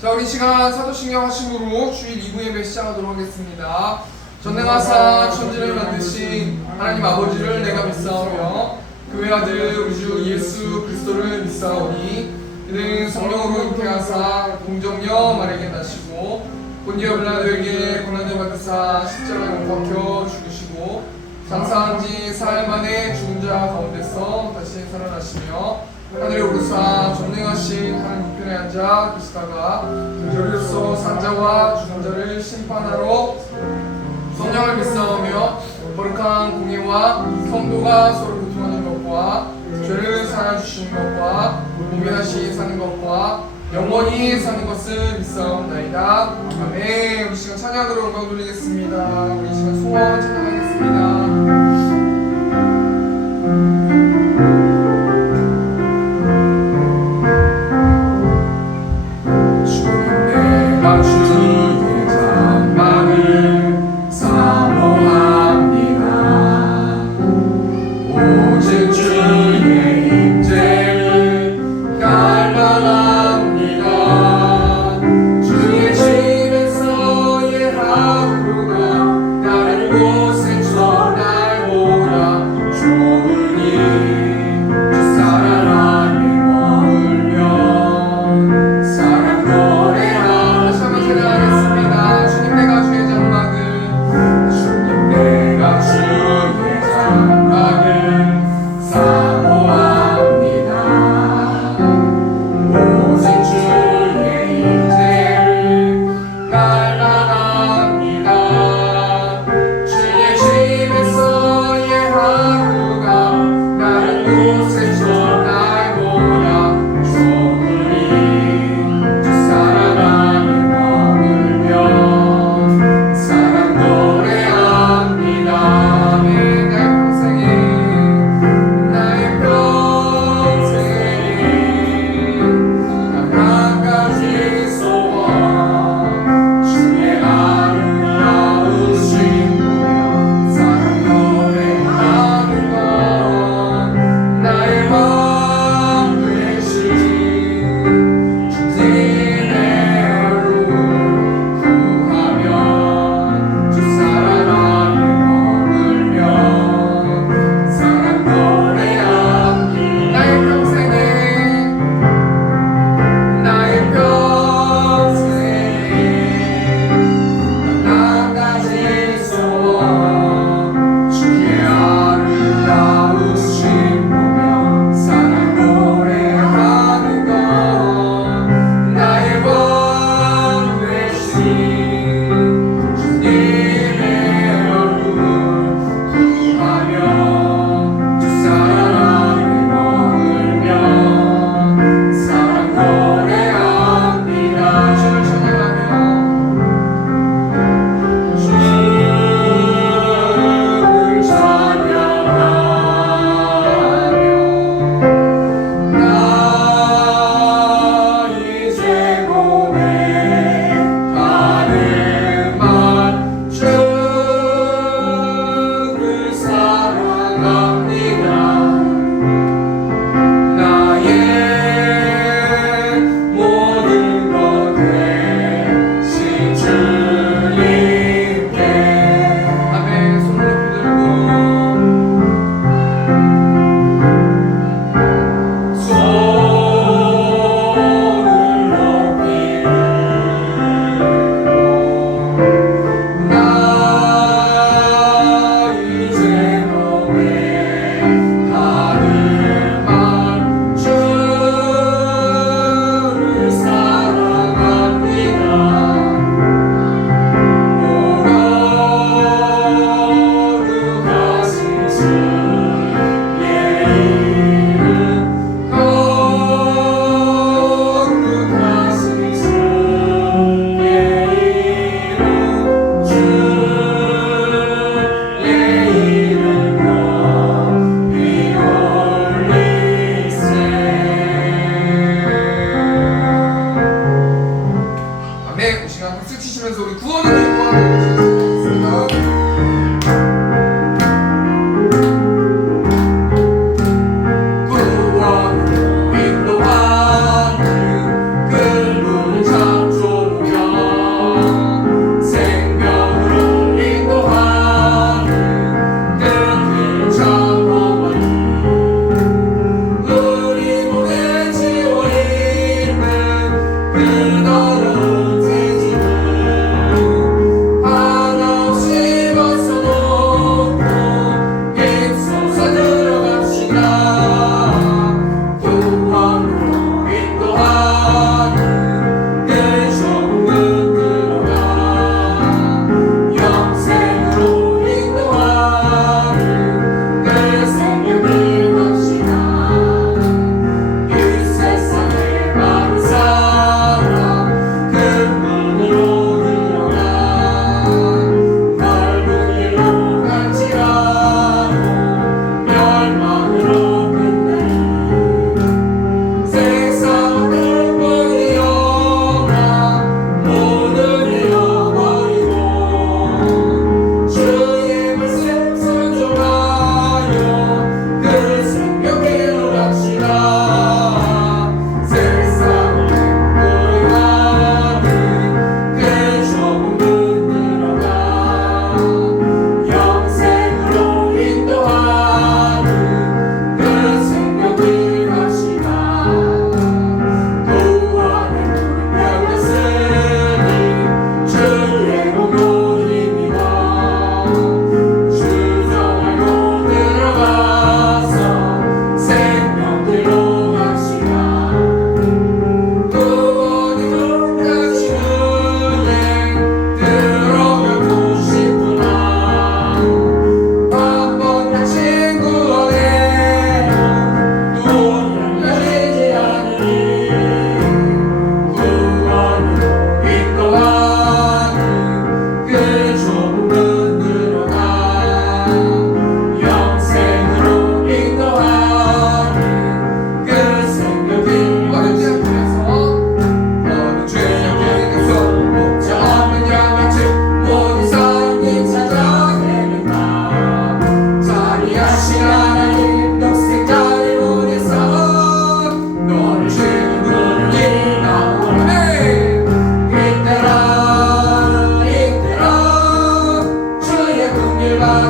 자, 우리 시간 사도신경 하심으로 주일 2부 예배 시작하도록 하겠습니다. 전능하사 천지를 만드신 하나님 아버지를 내가 믿사오며 그의 아들 우리 주 예수 그리스도를 믿사오니 이는 성령으로 잉태하사 동정녀 마리아에게 나시고 본디오 빌라도에게 고난을 받으사 십자가에 못 박혀 죽으시고 장사한 지 사흘 만에 죽은 자 가운데서 다시 살아나시며 하늘에 오르사 전능하신 하나님 우편에 앉아 계시다가 저리로서 산자와 죽은 자를 심판하러 성령을 믿사오며 거룩한 공예와 성도가 서로 교통하는 것과 죄를 사하주시는 것과 몸이 다시 사는 것과 영원히 사는 것을 믿사옵나이다. 아멘. 우리 시간 찬양으로 영광 돌리겠습니다. 우리 시간 소원 찬양하겠습니다. 주의 집에서의 하루가 다른 곳에 저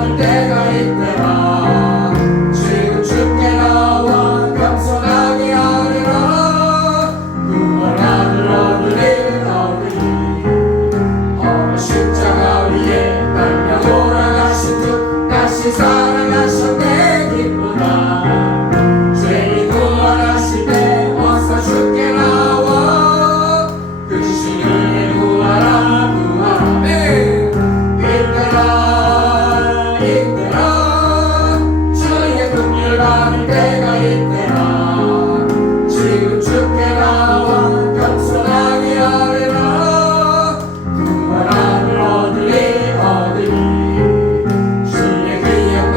받을 때가 있더라. 지금 주께 나와 겸손하게 하리라. 구원 아들 얻으리 얻으리. 십자가 위에 달려 돌아가신 주 다시 살아나셨네 기쁘다. 죄인 구원하실 때 어서 주께 나와 그 주신 은혜 구하라 구하라. 있더라 있더라. 주의 긍휼 받을 때가 있더라. 지금 주께 나와 겸손하게 하리라. 구원 아들 얻으리 얻으리. 주의 그 영광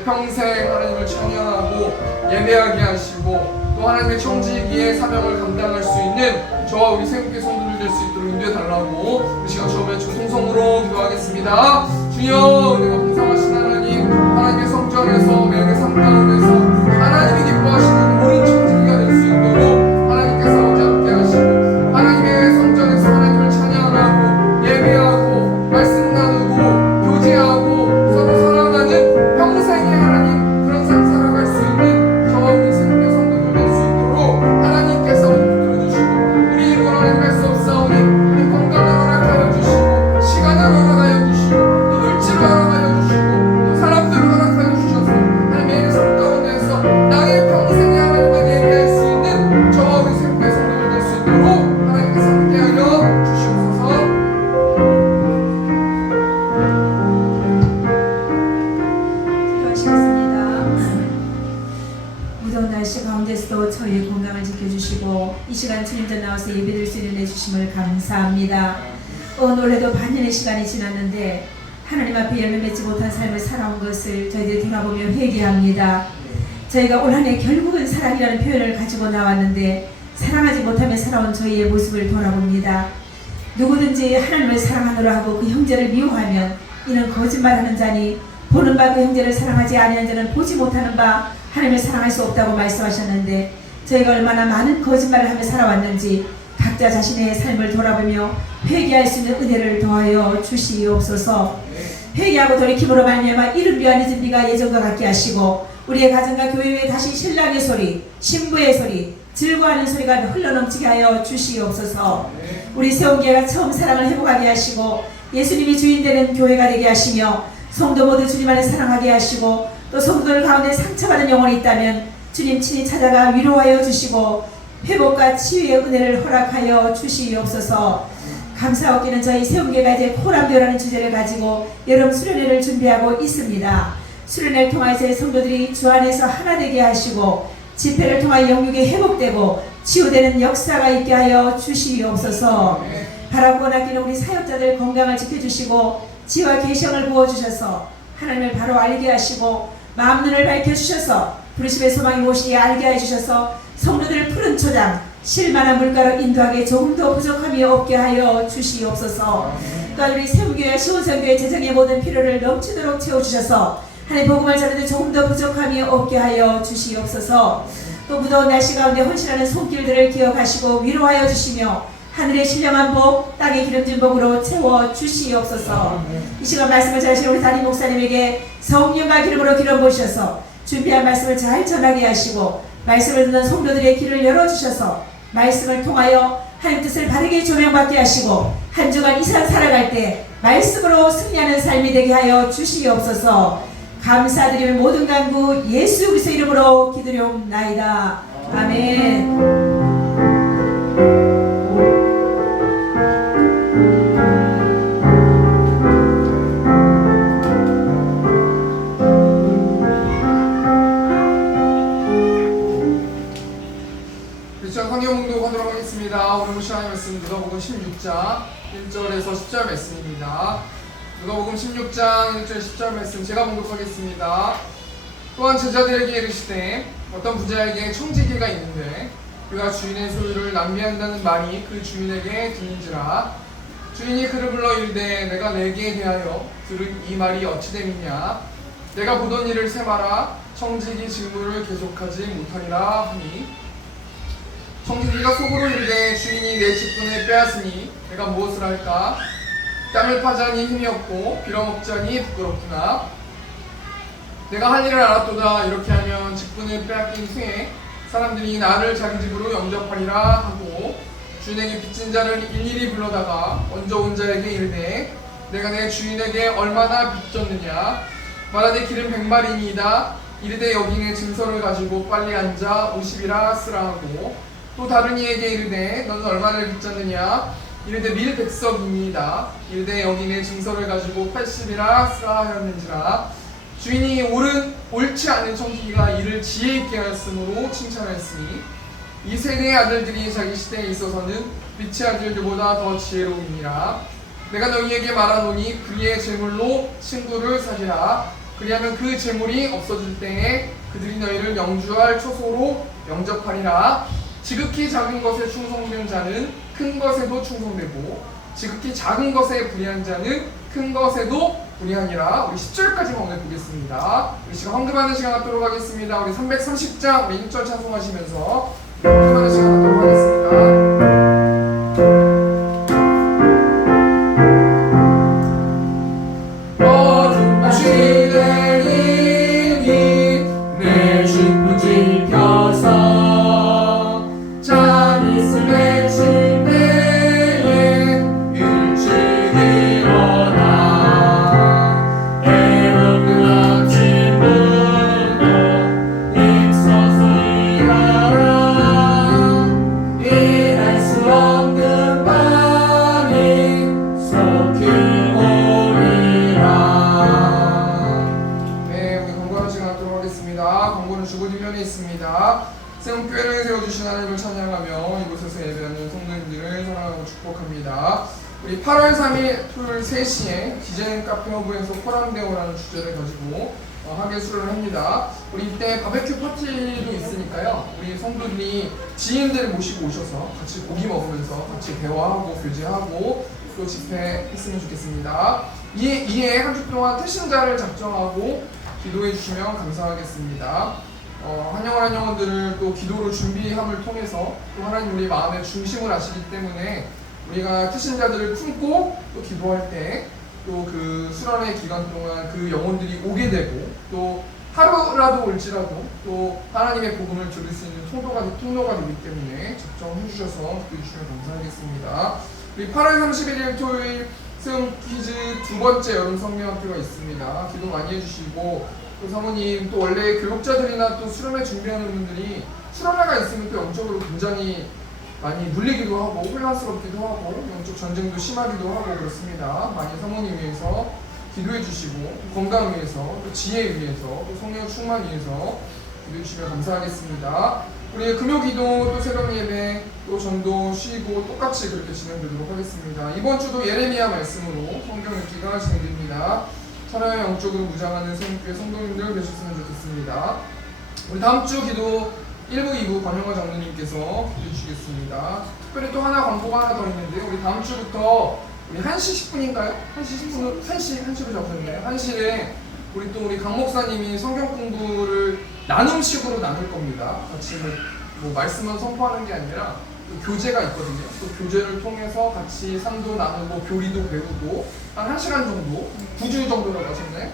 이제 평생 하나님을 찬양하고 예배하게 하시고 또 하나님의 청지기의 사명을 감당할 수 있는 저와 우리 세국계 성도들 될 수 있도록 인도해 달라고 이 시간 주님의 충성으로 기도하겠습니다. 주여, 은혜가 풍성하신 하나님, 하나님의 성전에서 매일의 삶 가운데서 하나님이 기뻐하시는 모인 청지기가 될 수 있도록 하나님께서 어제 함께 하시고 하나님의 성전에서 하나님을 찬양하고 예배하고 말씀 나누고 교제하고 서로 사랑하는 평생의 하나님 그런 삶 살아갈 수 있는 저와 우리 세국계 성도들 될 수 있도록 하나님께서 붙들어주시고 우리 원하는 뺄수 없사오니 우리 건강을 허락하여 주시고 시간을 허락하여 주시고 또 물질을 허락하여 주시고 또 사람들을 허락하여 주셔서 하나님의 삶 가운데서 나의 평생에 하나님과 예배할 수 있는 저와 우리 세국계 성도들 될 수 있도록 하나님께서 함께하여 주시옵소서. 기도하시겠습니다. 무더운 날씨 가운데서도 저희의 건강을 지켜주시고 이 시간 주님께 나와서 예배드릴 수 있는 내주심을 감사합니다. 놀래도 반년의 시간이 지났는데 하나님 앞에 열매 맺지 못한 삶을 살아온 것을 저희들이 돌아보며 회개합니다. 저희가 올 한 해 결국은 사랑이라는 표현을 가지고 나왔는데 사랑하지 못하며 살아온 저희의 모습을 돌아봅니다. 누구든지 하나님을 사랑하노라 하고 그 형제를 미워하면 이는 거짓말하는 자니 보는 바 그 형제를 사랑하지 아니한 자는 보지 못하는 바 하나님을 사랑할 수 없다고 말씀하셨는데 저희가 얼마나 많은 거짓말을 하며 살아왔는지 각자 자신의 삶을 돌아보며 회개할 수 있는 은혜를 더하여 주시옵소서. 회개하고 돌이킴으로 말미암아 이른 비와 늦은 비가 예전과 같게 하시고 우리의 가정과 교회 위에 다시 신랑의 소리, 신부의 소리, 즐거워하는 소리가 흘러넘치게 하여 주시옵소서. 우리 세운교회가 처음 사랑을 회복하게 하시고 예수님이 주인 되는 교회가 되게 하시며 성도 모두 주님 안에 사랑하게 하시고 또 성도들 가운데 상처받은 영혼이 있다면 주님 친히 찾아가 위로하여 주시고 회복과 치유의 은혜를 허락하여 주시옵소서. 감사하기는 저희 세운교회가 이제 코람교라는 주제를 가지고 여름 수련회를 준비하고 있습니다. 수련회를 통하여 저희 성도들이 주 안에서 하나 되게 하시고 집회를 통하여 영육이 회복되고 치유되는 역사가 있게 하여 주시옵소서. 바라고 원하기는 우리 사역자들 건강을 지켜주시고 지와 계시형을 부어주셔서 하나님을 바로 알게 하시고 마음눈을 밝혀주셔서 부르심의 소망이 무엇인지 알게 해주셔서 성도들을 푸른 초장 실만한 물가로 인도하게 조금도 부족함이 없게 하여 주시옵소서. 또한 우리 세우교회 시온성교회 재정의 모든 필요를 넘치도록 채워주셔서 하나님 복음을 전하는 조금도 부족함이 없게 하여 주시옵소서. 또 무더운 날씨 가운데 헌신하는 손길들을 기억하시고 위로하여 주시며 하늘의 신령한 복, 땅의 기름진 복으로 채워 주시옵소서. 이 시간 말씀을 전하시는 우리 담임 목사님에게 성령과 기름으로 기름 부으셔서 준비한 말씀을 잘 전하게 하시고 말씀을 듣는 성도들의 길을 열어주셔서 말씀을 통하여 하나님 뜻을 바르게 조명받게 하시고 한 주간 이 세상 살아갈 때 말씀으로 승리하는 삶이 되게 하여 주시옵소서. 감사드리며 모든 간구 예수 그리스도 이름으로 기도려옵나이다. 아멘. 성경공독하도록 하겠습니다. 오늘 보실 하나님의 말씀은 누가복음 16장 1절에서 10절 말씀입니다. 누가복음 16장 1절 10절 말씀 제가 봉독하겠습니다. 또한 제자들에게 이르시되 어떤 부자에게 청지기가 있는데 그가 주인의 소유를 낭비한다는 말이 그 주인에게 들린지라. 주인이 그를 불러 이르되 내가 내게 대하여 들은 이 말이 어찌 됨이냐. 내가 보던 일을 세마라. 청지기 직무를 계속하지 못하리라 하니 청지기가 속으로 이르되 주인이 내 직분을 빼앗으니 내가 무엇을 할까. 땅을 파자니 힘이 없고 빌어먹자니 부끄럽구나. 내가 할 일을 알았도다. 이렇게 하면 직분을 빼앗긴 후에 사람들이 나를 자기 집으로 영접하리라 하고 주인에게 빚진 자를 일일이 불러다가 먼저 온 자에게 이르되 내가 내 주인에게 얼마나 빚졌느냐. 말하되 기름 100마리니이다. 이르되 여기 내 증서를 가지고 빨리 앉아 50이라 쓰라 하고 또 다른 이에게 이르되 너는 얼마를 빚졌느냐. 이르되 밀 100석이니이다. 이르되 여기 내 증서를 가지고 80이라 쓰라 하였는지라. 주인이 옳지 않은 청지기가 이를 지혜 있게 하였으므로 칭찬하였으니 이 세대의 아들들이 자기 시대에 있어서는 빛의 아들들보다 더 지혜로우니라. 내가 너희에게 말하노니 그의 재물로 친구를 사지라. 그리하면 그 재물이 없어질 때에 그들이 너희를 영주할 초소로 영접하리라. 지극히 작은 것에 충성된 자는 큰 것에도 충성되고 지극히 작은 것에 불의한 자는 큰 것에도 불의하니라. 우리 10절까지만 오늘 보겠습니다. 우리 시간 헌금하는 시간 갖도록 하겠습니다. 우리 330장 우리 1절 찬송하시면서 헌금하는 시간 갖도록 하겠습니다. 세움교회를 세워주신 하나님을 찬양하며 이곳에서 예배하는 성도님들을 사랑하고 축복합니다. 우리 8월 3일 토요일 3시에 디자인 카페 허브에서 코람데오라는 주제를 가지고 하계 수련을 합니다. 우리 이때 바베큐 파티도 있으니까요. 우리 성도들이 지인들 모시고 오셔서 같이 고기 먹으면서 같이 대화하고 교제하고 또 집회했으면 좋겠습니다. 이에 한 주 동안 태신자를 작정하고 기도해 주시면 감사하겠습니다. 한영원 한영원들을 또 기도로 준비함을 통해서 또 하나님 우리 마음의 중심을 아시기 때문에 우리가 태신자들을 품고 또 기도할 때 또 그 수련의 기간 동안 그 영혼들이 오게 되고 또 하루라도 올지라도 또 하나님의 복음을 들을 수 있는 통로가 되기 때문에 작정해 주셔서 기도해 주시면 감사하겠습니다. 우리 8월 31일 토요일 세움 퀴즈 두 번째 여름 성경학교가 있습니다. 기도 많이 해주시고 또 사모님 또 원래 교육자들이나 또 수련회 준비하는 분들이 수련회가 있으면 또 영적으로 굉장히 많이 물리기도 하고 혼란스럽기도 하고 영적 전쟁도 심하기도 하고 그렇습니다. 많이 사모님 위해서 기도해 주시고 건강 위해서 또 지혜 위해서 또 성령 충만 위해서 기도해 주시면 감사하겠습니다. 우리 금요기도 또 새벽 예배 또 전도 쉬고 똑같이 그렇게 진행되도록 하겠습니다. 이번 주도 예레미야 말씀으로 성경 읽기가 진행됩니다. 살아야 영적으로 무장하는 세움교회 성도님들 되셨으면 좋겠습니다. 우리 다음 주 기도 1부, 2부 권영화 장로님께서 해주시겠습니다. 특별히 또 하나 광고가 하나 더 있는데 우리 다음 주부터 우리 1시 10분인가요? 1시 10분, 1시로 잡혔네요. 1시에 우리 강 목사님이 성경 공부를 나눔식으로 나눌 겁니다. 같이 뭐 말씀만 선포하는 게 아니라 또 교제가 있거든요. 또 교제를 통해서 같이 상도 나누고 교리도 배우고 한 1시간 정도, 9주 정도라고 하셨네.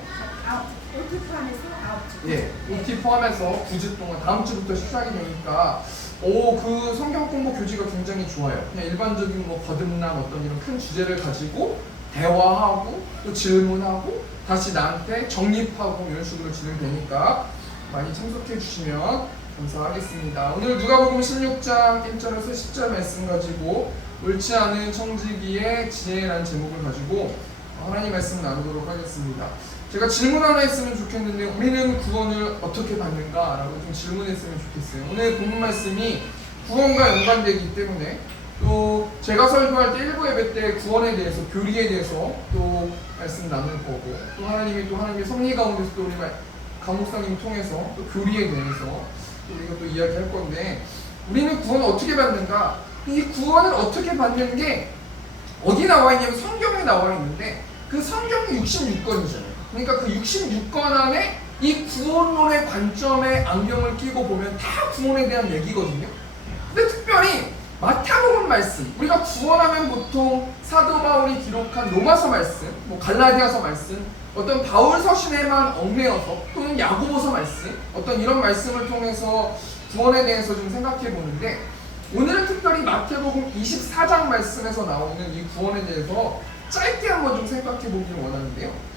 OT 포함해서 9주. 예, OT 포함해서 9주 동안 다음 주부터 시작이 되니까 그 성경 공부 교재가 굉장히 좋아요. 그냥 일반적인 뭐 거듭남 어떤 이런 큰 주제를 가지고 대화하고 또 질문하고 다시 나한테 정립하고 이런 식으로 진행되니까 많이 참석해 주시면 감사하겠습니다. 오늘 누가복음 16장 1절에서 10절 말씀 가지고 옳지 않은 청지기의 지혜라는 제목을 가지고 하나님 말씀 나누도록 하겠습니다. 제가 질문 하나 했으면 좋겠는데 우리는 구원을 어떻게 받는가? 라고 좀 질문했으면 좋겠어요. 오늘 본문 말씀이 구원과 연관되기 때문에 또 제가 설교할 때 1부 예배 때 구원에 대해서 교리에 대해서 또 말씀 나눌 거고 또 하나님의 섭리 가운데서 또 우리 강 목사님 통해서 또 교리에 대해서 우리가 또 이야기할 건데 우리는 구원을 어떻게 받는가? 이 구원을 어떻게 받는 게 어디 나와 있냐면 성경에 나와 있는데 그 성경이 66권이잖아요. 그러니까 그 66권 안에 이 구원론의 관점에 안경을 끼고 보면 다 구원에 대한 얘기거든요. 근데 특별히 마태복음 말씀, 우리가 구원하면 보통 사도 바울이 기록한 로마서 말씀, 뭐 갈라디아서 말씀, 어떤 바울 서신에만 얽매여서 또는 야고보서 말씀, 어떤 이런 말씀을 통해서 구원에 대해서 좀 생각해 보는데 오늘은 특별히 마태복음 24장 말씀에서 나오는 이 구원에 대해서 짧게 한번 좀 생각해 보기를 원하는데요.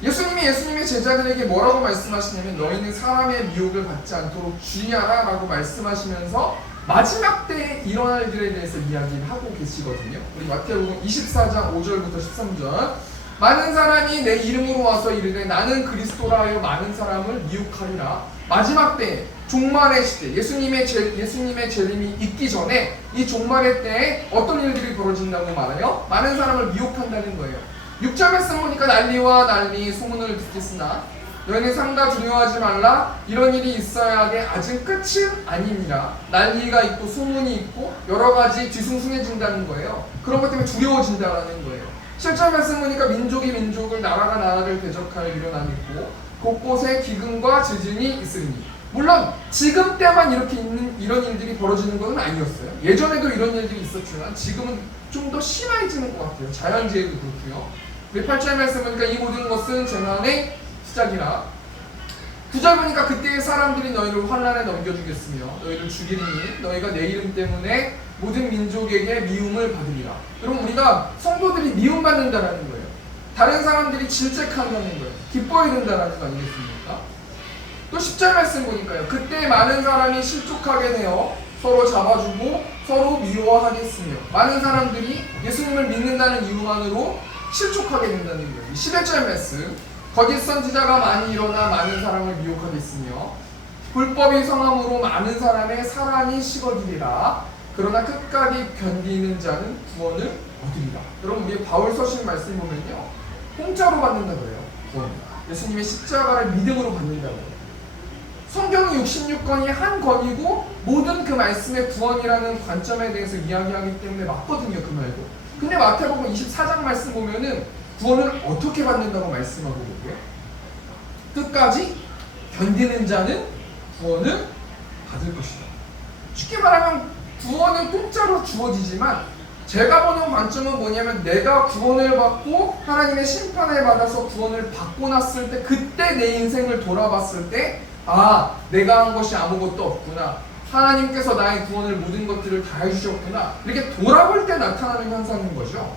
예수님의 제자들에게 뭐라고 말씀하시냐면 너희는 사람의 미혹을 받지 않도록 주의하라 라고 말씀하시면서 마지막 때에 일어날 일에 대해서 이야기를 하고 계시거든요. 우리 마태복음 24장 5절부터 13절 많은 사람이 내 이름으로 와서 이르되 나는 그리스도라 하여 많은 사람을 미혹하리라. 마지막 때 종말의 시대 예수님의 재림이 있기 전에 이 종말의 때에 어떤 일들이 벌어진다고 말해요? 많은 사람을 미혹한다는 거예요. 6절 말씀 보니까 난리 소문을 듣겠으나 너희는 상다 두려워하지 말라. 이런 일이 있어야 돼. 아직 끝은 아니니라. 난리가 있고 소문이 있고 여러 가지 뒤숭숭해진다는 거예요. 그런 것 때문에 두려워진다라는 거예요. 실제 말씀 보니까 민족이 민족을, 나라가 나라를 대적하여 일어나고 곳곳에 기근과 지진이 있으니, 물론 지금 때만 이렇게 있는 이런 일들이 벌어지는 것은 아니었어요. 예전에도 이런 일들이 있었지만 지금은 좀 더 심해지는 것 같아요. 자연재해도 그렇고요. 우리 8절 말씀 보니까 이 모든 것은 재난의 시작이라. 9절 보니까 그때의 사람들이 너희를 환난에 넘겨주겠으며 너희를 죽이리니 너희가 내 이름 때문에 모든 민족에게 미움을 받으리라. 여러분, 우리가 성도들이 미움받는다라는 거예요. 다른 사람들이 질책한다는 거예요. 기뻐해야 된다라는 거 아니겠습니까? 또 10절 말씀 보니까요. 그때 많은 사람이 실족하게 되어 서로 잡아주고 서로 미워하겠으며, 많은 사람들이 예수님을 믿는다는 이유만으로 실족하게 된다는 거예요. 11절 말씀, 거짓 선지자가 많이 일어나 많은 사람을 미혹하겠으며 불법이 성함으로 많은 사람의 사랑이 식어지리라. 그러나 끝까지 견디는 자는 구원을 얻으리라. 여러분, 우리 바울 서신 말씀 보면요, 공짜로 받는다고 해요. 구원. 예수님의 십자가를 믿음으로 받는다고 해요. 성경이 66권이 한 권이고 모든 그 말씀의 구원이라는 관점에 대해서 이야기하기 때문에 맞거든요, 그 말도. 근데 마태복음 24장 말씀 보면은 구원을 어떻게 받는다고 말씀하고 있고요? 끝까지 견디는 자는 구원을 받을 것이다. 쉽게 말하면 구원은 공짜로 주어지지만, 제가 보는 관점은 뭐냐면, 내가 구원을 받고 하나님의 심판을 받아서 구원을 받고 났을 때, 그때 내 인생을 돌아봤을 때, 아, 내가 한 것이 아무것도 없구나, 하나님께서 나의 구원을 모든 것들을 다 해주셨구나, 이렇게 돌아볼 때 나타나는 현상인 거죠.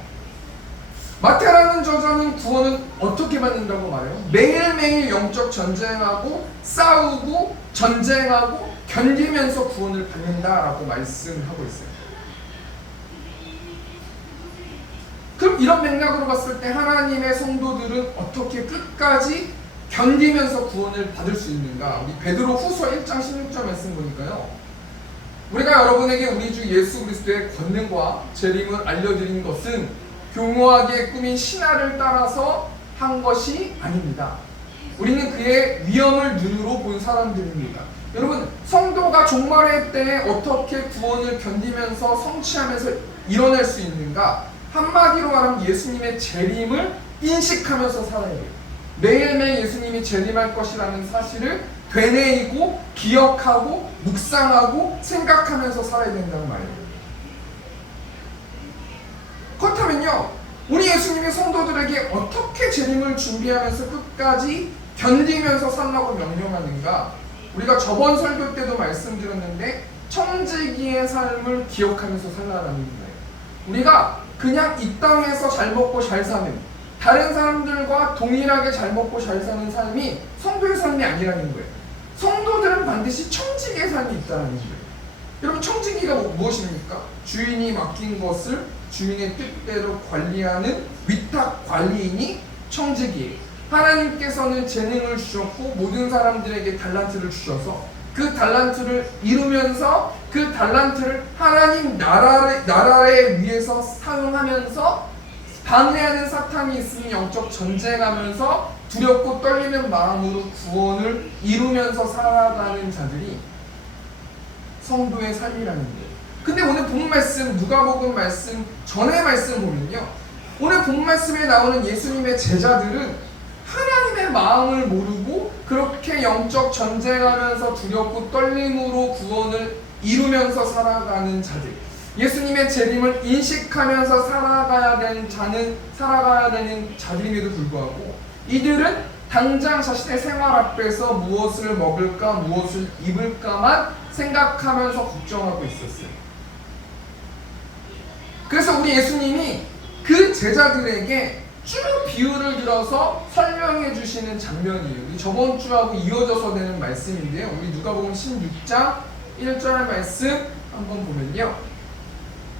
마태라는 저자는 구원은 어떻게 받는다고 말해요? 매일매일 영적 전쟁하고 싸우고 전쟁하고 견디면서 구원을 받는다라고 말씀하고 있어요. 그럼 이런 맥락으로 봤을 때 하나님의 성도들은 어떻게 끝까지 견디면서 구원을 받을 수 있는가? 우리 베드로 후서 1장 16절 말씀 보니까요, 우리가 여러분에게 우리 주 예수 그리스도의 권능과 재림을 알려드린 것은 교묘하게 꾸민 신화를 따라서 한 것이 아닙니다. 우리는 그의 위엄을 눈으로 본 사람들입니다. 여러분, 성도가 종말의 때에 어떻게 구원을 견디면서 성취하면서 일어날 수 있는가? 한마디로 말하면 예수님의 재림을 인식하면서 살아야 돼요. 매일매일 예수님이 재림할 것이라는 사실을 되뇌이고 기억하고 묵상하고 생각하면서 살아야 된다는 말이에요. 그렇다면요, 우리 예수님이 성도들에게 어떻게 재림을 준비하면서 끝까지 견디면서 살라고 명령하는가? 우리가 저번 설교 때도 말씀드렸는데, 청지기의 삶을 기억하면서 살라라는 거예요. 우리가 그냥 이 땅에서 잘 먹고 잘 사는, 다른 사람들과 동일하게 잘 먹고 잘 사는 삶이 성도의 삶이 아니라는 거예요. 성도들은 반드시 청지기의 삶이 있다는 거예요. 여러분, 청지기가 무엇입니까? 주인이 맡긴 것을 주인의 뜻대로 관리하는 위탁 관리인이 청지기예요. 하나님께서는 재능을 주셨고 모든 사람들에게 달란트를 주셔서 그 달란트를 이루면서 그 달란트를 하나님 나라에 위해서 사용하면서 방해하는 사탄이 있으니 영적 전쟁하면서 두렵고 떨리는 마음으로 구원을 이루면서 살아가는 자들이 성도의 삶이라는 거예요. 근데 오늘 본 말씀, 누가복음 말씀 전의 말씀 보면요, 오늘 본 말씀에 나오는 예수님의 제자들은 하나님의 마음을 모르고 그렇게 영적 전쟁하면서 두렵고 떨림으로 구원을 이루면서 살아가는 자들, 예수님의 재림을 인식하면서 살아가야 되는 자들임에도 불구하고 이들은 당장 자신의 생활 앞에서 무엇을 먹을까, 무엇을 입을까만 생각하면서 걱정하고 있었어요. 그래서 우리 예수님이 그 제자들에게 쭉 비유를 들어서 설명해 주시는 장면이에요. 우리 저번 주하고 이어져서 되는 말씀인데요, 우리 누가복음 16장 1절 말씀 한번 보면요,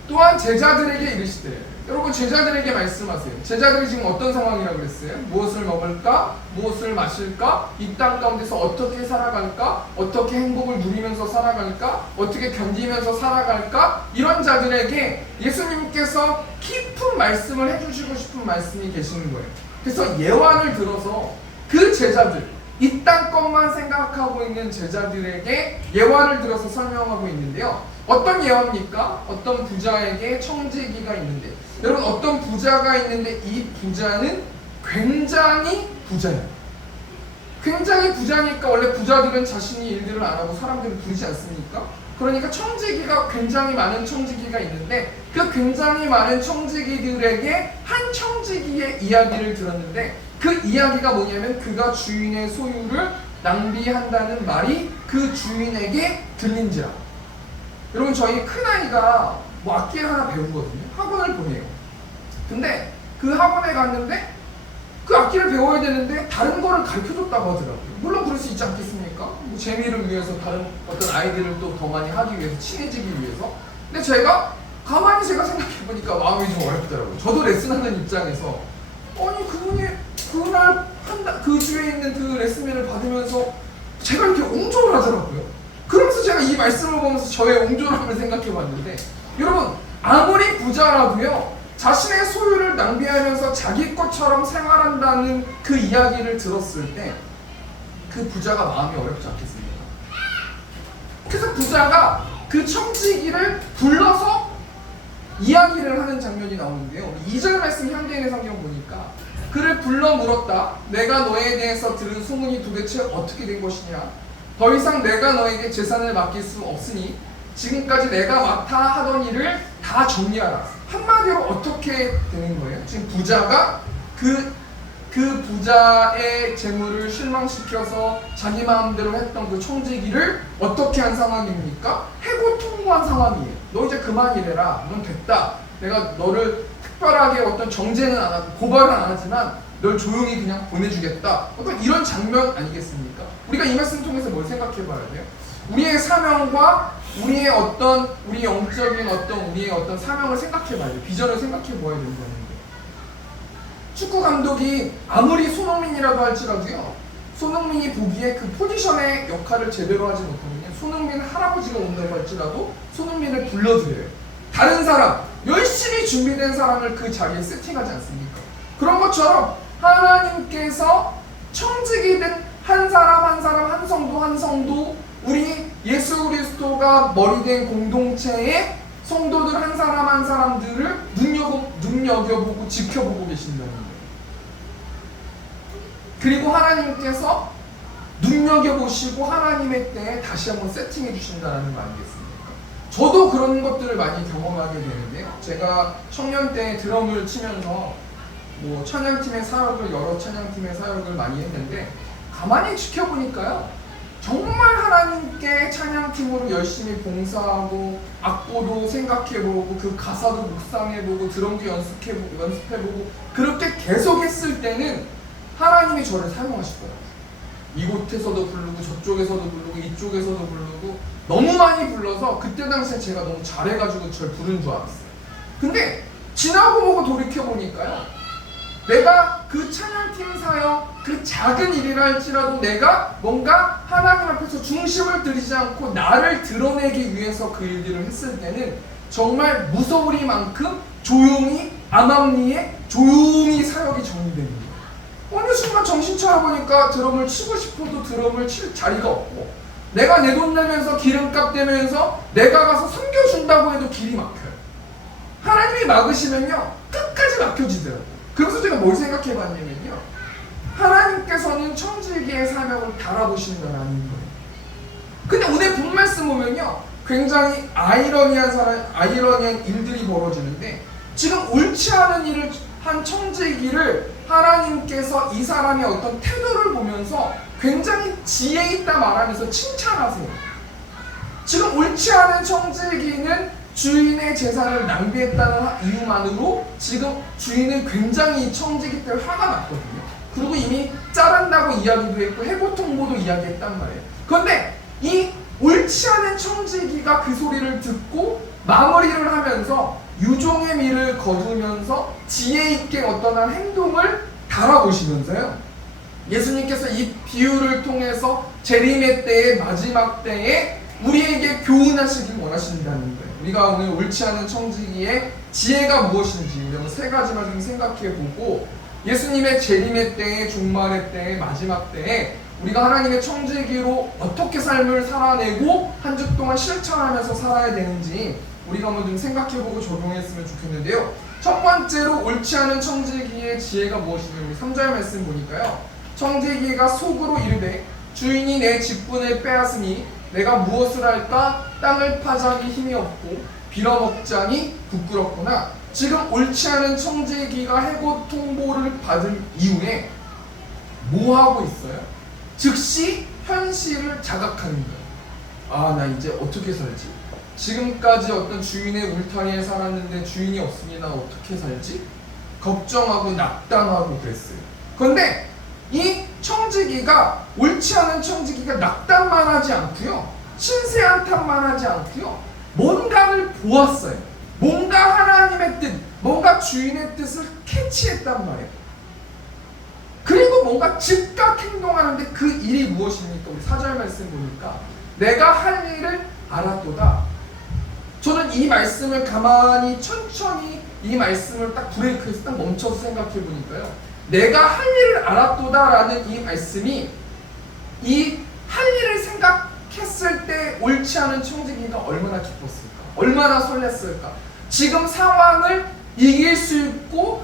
또한 제자들에게 이르시되, 여러분 제자들에게 말씀하세요. 제자들이 지금 어떤 상황이라고 그랬어요? 무엇을 먹을까? 무엇을 마실까? 이 땅 가운데서 어떻게 살아갈까? 어떻게 행복을 누리면서 살아갈까? 어떻게 견디면서 살아갈까? 이런 자들에게 예수님께서 깊은 말씀을 해주시고 싶은 말씀이 계시는 거예요. 그래서 예화를 들어서 그 제자들, 이 땅 것만 생각하고 있는 제자들에게 예화를 들어서 설명하고 있는데요. 어떤 예화입니까? 어떤 부자에게 청지기가 있는데, 여러분 어떤 부자가 있는데 이 부자는 굉장히 부자예요. 굉장히 부자니까 원래 부자들은 자신이 일들을 안 하고 사람들을 부르지 않습니까? 그러니까 청지기가 굉장히 많은 청지기가 있는데 그 굉장히 많은 청지기들에게 한 청지기의 이야기를 들었는데 그 이야기가 뭐냐면 그가 주인의 소유를 낭비한다는 말이 그 주인에게 들린지라. 여러분 저희 큰아이가 뭐 악기를 하나 배우거든요. 학원을 보내요. 근데 그 학원에 갔는데 그 악기를 배워야 되는데 다른 거를 가르쳐줬다고 하더라고요. 물론 그럴 수 있지 않겠습니까? 뭐 재미를 위해서 다른 어떤 아이들을 또 더 많이 하기 위해서, 친해지기 위해서. 근데 제가 가만히 생각해보니까 마음이 좀 어렵더라고요. 저도 레슨하는 입장에서 아니 그분이 그날 그 주에 있는 그 레슨비를 받으면서 제가 이렇게 옹졸을 하더라고요. 그러면서 제가 이 말씀을 보면서 저의 옹졸함을 생각해봤는데, 여러분 아무리 부자라도요 자신의 소유를 낭비하면서 자기 것처럼 생활한다는 그 이야기를 들었을 때 그 부자가 마음이 어렵지 않겠습니까? 그래서 부자가 그 청지기를 불러서 이야기를 하는 장면이 나오는데요. 2절 말씀 현대인의 성경 보니까 그를 불러 물었다. 내가 너에 대해서 들은 소문이 도대체 어떻게 된 것이냐? 더 이상 내가 너에게 재산을 맡길 수 없으니 지금까지 내가 맡아 하던 일을 다 정리하라. 한마디로 어떻게 되는 거예요? 지금 부자가 그 부자의 재물을 실망시켜서 자기 마음대로 했던 그 청지기를 어떻게 한 상황입니까? 해고통보한 상황이에요. 너 이제 그만 일해라. 넌 됐다. 내가 너를 특별하게 어떤 정죄는 안 하고 고발은 안 하지만 널 조용히 그냥 보내주겠다. 어떤 이런 장면 아니겠습니까? 우리가 이 말씀 통해서 뭘 생각해 봐야 돼요? 우리의 사명과 우리의 우리 영적인 우리의 어떤 사명을 생각해 봐야 돼요. 비전을 생각해 보아야 된다는 거예요. 축구 감독이 아무리 손흥민이라도 할지라도요, 손흥민이 보기에 그 포지션의 역할을 제대로 하지 못하면 손흥민 할아버지가 온다고 할지라도 손흥민을 불러드려요. 다른 사람, 열심히 준비된 사람을 그 자리에 세팅하지 않습니까? 그런 것처럼 하나님께서 청지기된 한 사람 한 성도 우리 예수 그리스도가 머리된 공동체의 성도들 한 사람들을 눈여겨보고 지켜보고 계신다는 거예요. 그리고 하나님께서 눈여겨보시고 하나님의 때에 다시 한번 세팅해 주신다는 거 아니겠습니까? 저도 그런 것들을 많이 경험하게 되는데요. 제가 청년 때 드럼을 치면서 뭐 찬양팀의 사역을, 여러 찬양팀의 사역을 많이 했는데 가만히 지켜보니까요, 정말 하나님께 찬양팀으로 열심히 봉사하고 악보도 생각해보고 그 가사도 묵상해보고 드럼도 연습해보고 그렇게 계속 했을 때는 하나님이 저를 사용하시더라고요. 이곳에서도 부르고 저쪽에서도 부르고 이쪽에서도 부르고 너무 많이 불러서 그때 당시에 제가 너무 잘해가지고 저를 부른 줄 알았어요. 근데 지나고 보고 돌이켜보니까요, 내가 그 찬양팀 사역, 그 작은 일이라 할지라도 내가 뭔가 하나님 앞에서 중심을 들이지 않고 나를 드러내기 위해서 그 일들을 했을 때는 정말 무서우리만큼 조용히 암암리에 조용히 사역이 정리되는 거예요. 어느 순간 정신 차려보니까 드럼을 치고 싶어도 드럼을 칠 자리가 없고, 내가 내 돈 내면서 기름값 대면서 내가 가서 섬겨준다고 해도 길이 막혀요. 하나님이 막으시면요 끝까지 막혀지더라고요. 그래서 제가 뭘 생각해 봤냐면요, 하나님께서는 청지기의 사명을 달아보신다라는 거예요. 근데 오늘 본 말씀 보면요, 굉장히 아이러니한 일들이 벌어지는데, 지금 옳지 않은 일을 한 청지기를 하나님께서 이 사람의 어떤 태도를 보면서 굉장히 지혜 있다 말하면서 칭찬하세요. 지금 옳지 않은 청지기는 주인의 재산을 낭비했다는 이유만으로 지금 주인은 굉장히 청지기 때문에 화가 났거든요. 그리고 이미 자른다고 이야기도 했고 해고통보도 이야기했단 말이에요. 그런데 이 옳지 않은 청지기가 그 소리를 듣고 마무리를 하면서 유종의 미를 거두면서 지혜 있게 어떤 한 행동을 달아보시면서요, 예수님께서 이 비유를 통해서 재림의 때의 마지막 때에 우리에게 교훈하시길 원하신다는 거예요. 우리가 오늘 옳지 않은 청지기의 지혜가 무엇인지 우리 한번 세 가지만 좀 생각해 보고, 예수님의 재림의 때에, 종말의 때에, 마지막 때에 우리가 하나님의 청지기로 어떻게 삶을 살아내고 한 주 동안 실천하면서 살아야 되는지 우리가 한번 좀 생각해보고 적용했으면 좋겠는데요. 첫 번째로 옳지 않은 청지기의 지혜가 무엇이냐면 3절 말씀 보니까요. 청지기가 속으로 이르되 주인이 내 직분을 빼앗으니 내가 무엇을 할까? 땅을 파자니 힘이 없고 빌어먹자니 부끄럽구나. 지금 옳지 않은 청지기가 해고 통보를 받은 이후에 뭐 하고 있어요? 즉시 현실을 자각하는 거예요. 아, 나 이제 어떻게 살지? 지금까지 어떤 주인의 울타리에 살았는데 주인이 없으니 나 어떻게 살지? 걱정하고 낙담하고 그랬어요. 그런데 이 청지기가 옳지 않은 청지기가 낙담만 하지 않고요, 신세 한탄만 하지 않고요, 뭔가를 보았어요. 뭔가 하나님의 뜻, 뭔가 주인의 뜻을 캐치했단 말이에요. 그리고 뭔가 즉각 행동하는데 그 일이 무엇입니까? 우리 4절 말씀 보니까 내가 할 일을 알았도다. 저는 이 말씀을 가만히 천천히 이 말씀을 딱 브레이크해서 딱 멈춰서 생각해 보니까요, 내가 할 일을 알았도다 라는 이 말씀이 이 할 일을 생각했을 때 옳지 않은 청지기가 얼마나 기뻤을까, 얼마나 설렜을까. 지금 상황을 이길 수 있고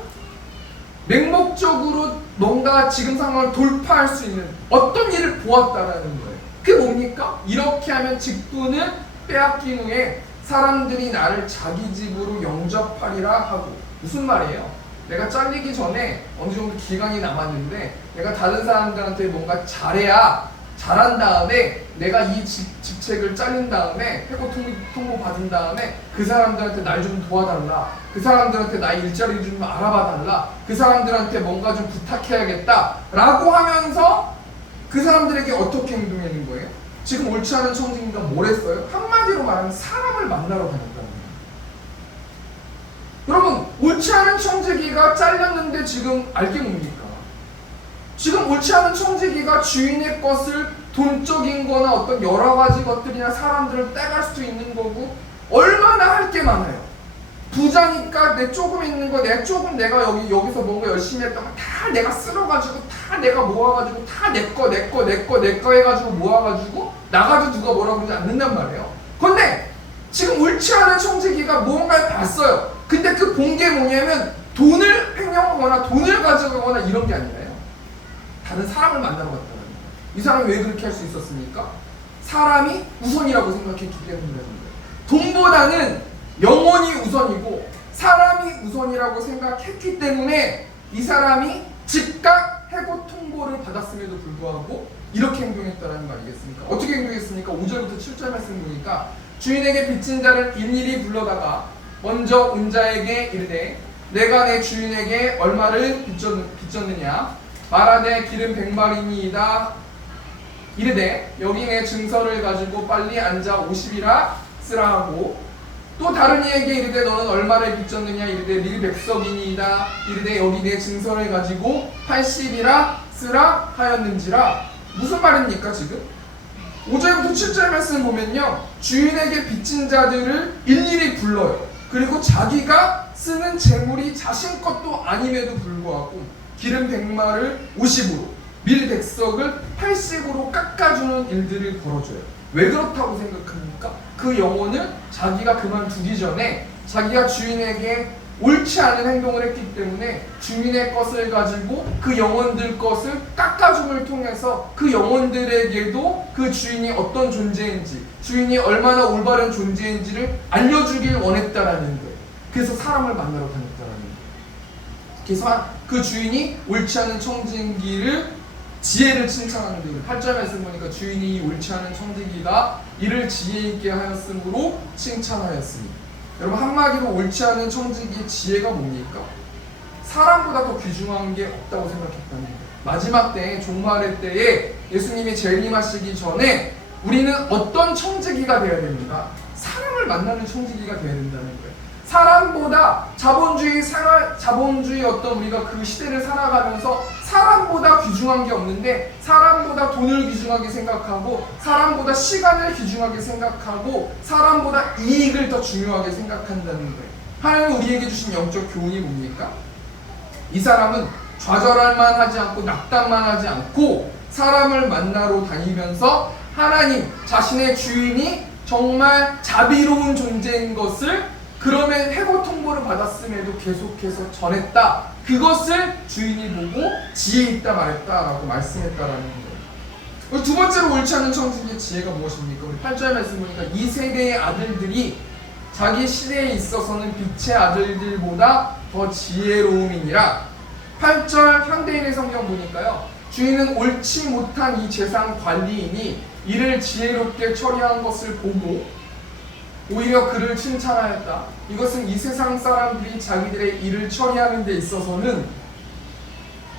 맹목적으로 뭔가 지금 상황을 돌파할 수 있는 어떤 일을 보았다라는 거예요. 그게 뭡니까? 이렇게 하면 직분을 빼앗긴 후에 사람들이 나를 자기 집으로 영접하리라 하고. 무슨 말이에요? 내가 잘리기 전에 어느 정도 기간이 남았는데 내가 다른 사람들한테 뭔가 잘한 다음에 내가 이 직책을 잘린 다음에 해고 통보 받은 다음에 그 사람들한테 날 좀 도와달라, 그 사람들한테 나의 일자리 좀 알아봐달라, 그 사람들한테 뭔가 좀 부탁해야겠다 라고 하면서 그 사람들에게 어떻게 행동하는 거예요? 지금 옳지 않은 청지기가 뭘 했어요? 한마디로 말하면 사람을 만나러 다녔다는 거예요. 여러분, 옳지 않은 청지기가 잘렸는데 지금 알게 뭡니까? 지금 옳지 않은 청지기가 주인의 것을 돈적인 거나 어떤 여러 가지 것들이나 사람들을 떼갈 수도 있는 거고 얼마나 할 게 많아요. 부자니까 내 조금 있는 거, 내가 여기서 뭔가 열심히 했던 거 다 내가 쓸어가지고 다 내가 모아가지고 다 내 거 해가지고 모아가지고 나가도 누가 뭐라 그러지 않는단 말이에요. 근데 지금 옳지 않은 청지기가 무언가를 봤어요. 근데 그 본 게 뭐냐면 돈을 횡령하거나 돈을 가져가거나 이런 게 아니라요, 다른 사람을 만나러 갔다는 거예요. 이 사람이 왜 그렇게 할 수 있었습니까? 사람이 우선이라고 생각했기 때문이라는 거예요. 돈보다는 영혼이 우선이고 사람이 우선이라고 생각했기 때문에 이 사람이 즉각 해고 통보를 받았음에도 불구하고 이렇게 행동했다는 거 아니겠습니까? 어떻게 행동했습니까? 5절부터 7절 말씀 보니까 주인에게 빚진 자를 일일이 불러다가 먼저 온 자에게 이르되 내가 내 주인에게 얼마를 빚졌느냐 말하되 기름 100마리니이다. 이르되 여기 내 증서를 가지고 빨리 앉아 50이라 쓰라 하고, 또 다른 이에게 이르되 너는 얼마를 빚졌느냐 이르되 밀 100석이니이다. 이르되 여기 내 증서를 가지고 80이라 쓰라 하였는지라. 무슨 말입니까 지금? 5절부터 7절 말씀 보면요, 주인에게 빚진 자들을 일일이 불러요. 그리고 자기가 쓰는 재물이 자신 것도 아님에도 불구하고 기름 100마를 50으로 밀 100석을 80으로 깎아주는 일들을 벌어줘요. 왜 그렇다고 생각합니까? 그 영혼을 자기가 그만두기 전에 자기가 주인에게 옳지 않은 행동을 했기 때문에 주인의 것을 가지고 그 영혼들 것을 깎아줌을 통해서 그 영혼들에게도 그 주인이 어떤 존재인지, 주인이 얼마나 올바른 존재인지를 알려주길 원했다라는 거예요. 그래서 사람을 만나러 다녔다라는 거예요. 그래서 그 주인이 옳지 않은 청지기를 지혜를 칭찬하는데 8절 말씀 보니까 주인이 옳지 않은 청지기가 이를 지혜 있게 하였으므로 칭찬하였습니다. 여러분, 한마디로 옳지 않은 청지기의 지혜가 뭡니까? 사람보다 더 귀중한 게 없다고 생각했다는 거예요. 마지막 때에, 종말의 때에 예수님이 재림하시기 전에 우리는 어떤 청지기가 되어야 됩니까? 사람을 만나는 청지기가 되어야 된다는 거예요. 사람보다 자본주의 어떤 우리가 그 시대를 살아가면서 사람보다 귀중한 게 없는데 사람보다 돈을 귀중하게 생각하고 사람보다 시간을 귀중하게 생각하고 사람보다 이익을 더 중요하게 생각한다는 거예요. 하나님은 우리에게 주신 영적 교훈이 뭡니까? 이 사람은 좌절할만 하지 않고 낙담만 하지 않고 사람을 만나러 다니면서 하나님 자신의 주인이 정말 자비로운 존재인 것을 그러면 해고 통보를 받았음에도 계속해서 전했다. 그것을 주인이 보고 지혜 있다 말했다라고 말씀했다라는 거예요. 두 번째로 옳지 않은 청지기의 지혜가 무엇입니까? 우리 8절 말씀 보니까 이 세대의 아들들이 자기 시대에 있어서는 빛의 아들들보다 더 지혜로움이니라. 8절 현대인의 성경 보니까요, 주인은 옳지 못한 이 재산 관리인이 이를 지혜롭게 처리한 것을 보고 오히려 그를 칭찬하였다. 이것은 이 세상 사람들이 자기들의 일을 처리하는 데 있어서는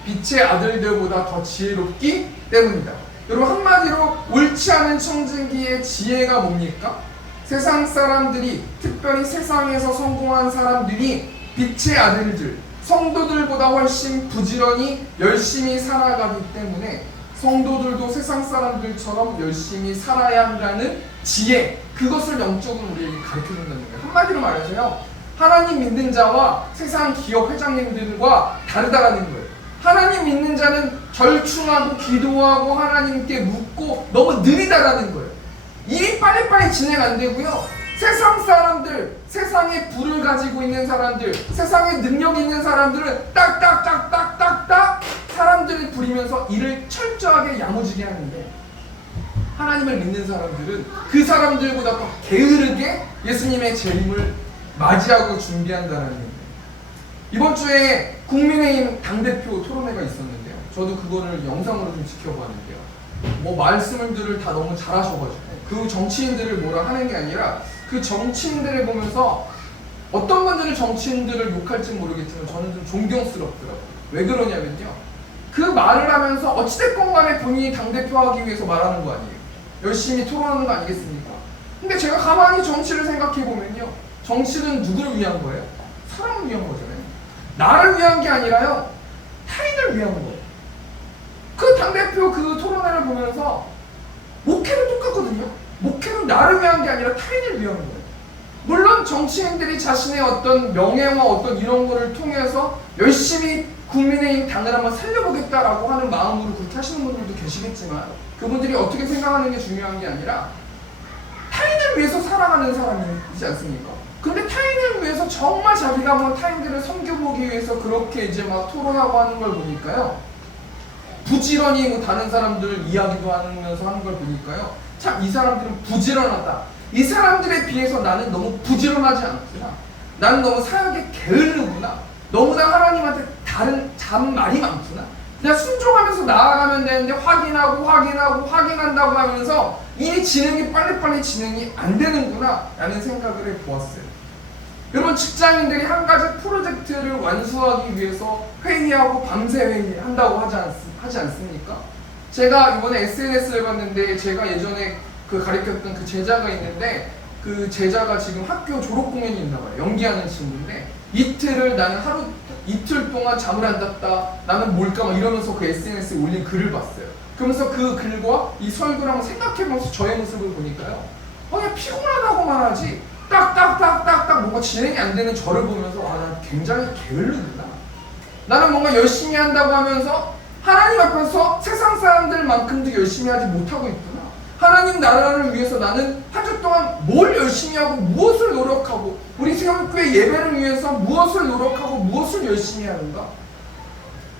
빛의 아들들보다 더 지혜롭기 때문이다. 여러분, 한마디로 옳지 않은 청지기의 지혜가 뭡니까? 세상 사람들이, 특별히 세상에서 성공한 사람들이 빛의 아들들, 성도들보다 훨씬 부지런히 열심히 살아가기 때문에 성도들도 세상 사람들처럼 열심히 살아야 한다는 지혜, 그것을 영적으로 우리에게 가르쳐준다는 거예요. 한마디로 말해서요, 하나님 믿는 자와 세상 기업 회장님들과 다르다라는 거예요. 하나님 믿는 자는 절충하고 기도하고 하나님께 묻고 너무 느리다라는 거예요. 일이 빨리빨리 진행 안 되고요, 세상 사람들, 세상에 부를 가지고 있는 사람들, 세상에 능력 있는 사람들은 딱딱딱딱딱딱 사람들을 부리면서 일을 철저하게 야무지게 하는데, 하나님을 믿는 사람들은 그 사람들보다 더 게으르게 예수님의 재림을 맞이하고 준비한다는 거예요. 이번 주에 국민의힘 당대표 토론회가 있었는데요, 저도 그거를 영상으로 좀 지켜봤는데요, 뭐 말씀들을 다 너무 잘하셔가지고 그 정치인들을 뭐라 하는 게 아니라 그 정치인들을 보면서 어떤 분들은 정치인들을 욕할지 모르겠지만 저는 좀 존경스럽더라고요. 왜 그러냐면요, 그 말을 하면서 어찌됐건 간에 본인이 당대표 하기 위해서 말하는 거 아니에요. 열심히 토론하는 거 아니겠습니까? 근데 제가 가만히 정치를 생각해보면요, 정치는 누구를 위한 거예요? 사람을 위한 거잖아요. 나를 위한 게 아니라요, 타인을 위한 거예요. 그 당대표 그 토론회를 보면서 목회도 똑같거든요. 목회는 나를 위한 게 아니라 타인을 위한 거예요. 물론 정치인들이 자신의 어떤 명예와 어떤 이런 거를 통해서 열심히 국민의힘 당을 한번 살려보겠다라고 하는 마음으로 그렇게 하시는 분들도 계시겠지만, 그분들이 어떻게 생각하는 게 중요한 게 아니라 타인을 위해서 살아가는 사람이지 않습니까? 근데 타인을 위해서 정말 자기가 한번 타인들을 섬겨보기 위해서 그렇게 이제 막 토론하고 하는 걸 보니까요, 부지런히 뭐 다른 사람들 이야기도 하면서 하는 걸 보니까요, 참 이 사람들은 부지런하다. 이 사람들에 비해서 나는 너무 부지런하지 않구나. 나는 너무 사역에 게으르구나. 너무나 하나님한테 다른 말이 많구나. 그냥 순종하면서 나아가면 되는데 확인한다고 하면서 일이 진행이 빨리빨리 진행이 안 되는구나 라는 생각을 해보았어요. 여러분, 직장인들이 한 가지 프로젝트를 완수하기 위해서 회의하고 밤새 회의한다고 하지 않습니까? 제가 이번에 SNS를 봤는데, 제가 예전에 그 가르쳤던 그 제자가 있는데, 그 제자가 지금 학교 졸업 공연이 있나 봐요. 연기하는 친구인데, 이틀 동안 잠을 안 잤다, 나는 뭘까 막 이러면서 그 SNS에 올린 글을 봤어요. 그러면서 그 글과 이 설교를 한번 생각해보면서 저의 모습을 보니까요, 그냥 피곤하다고만 하지 딱딱딱딱딱 뭔가 진행이 안 되는 저를 보면서 난 굉장히 게을르구나. 나는 뭔가 열심히 한다고 하면서 하나님 앞에서 세상 사람들만큼도 열심히 하지 못하고 있구나. 하나님 나라를 위해서 나는 한 주 동안 뭘 열심히 하고 무엇을 노력하고 우리 세움교회 예배를 위해서 무엇을 노력하고 무엇을 열심히 하는가?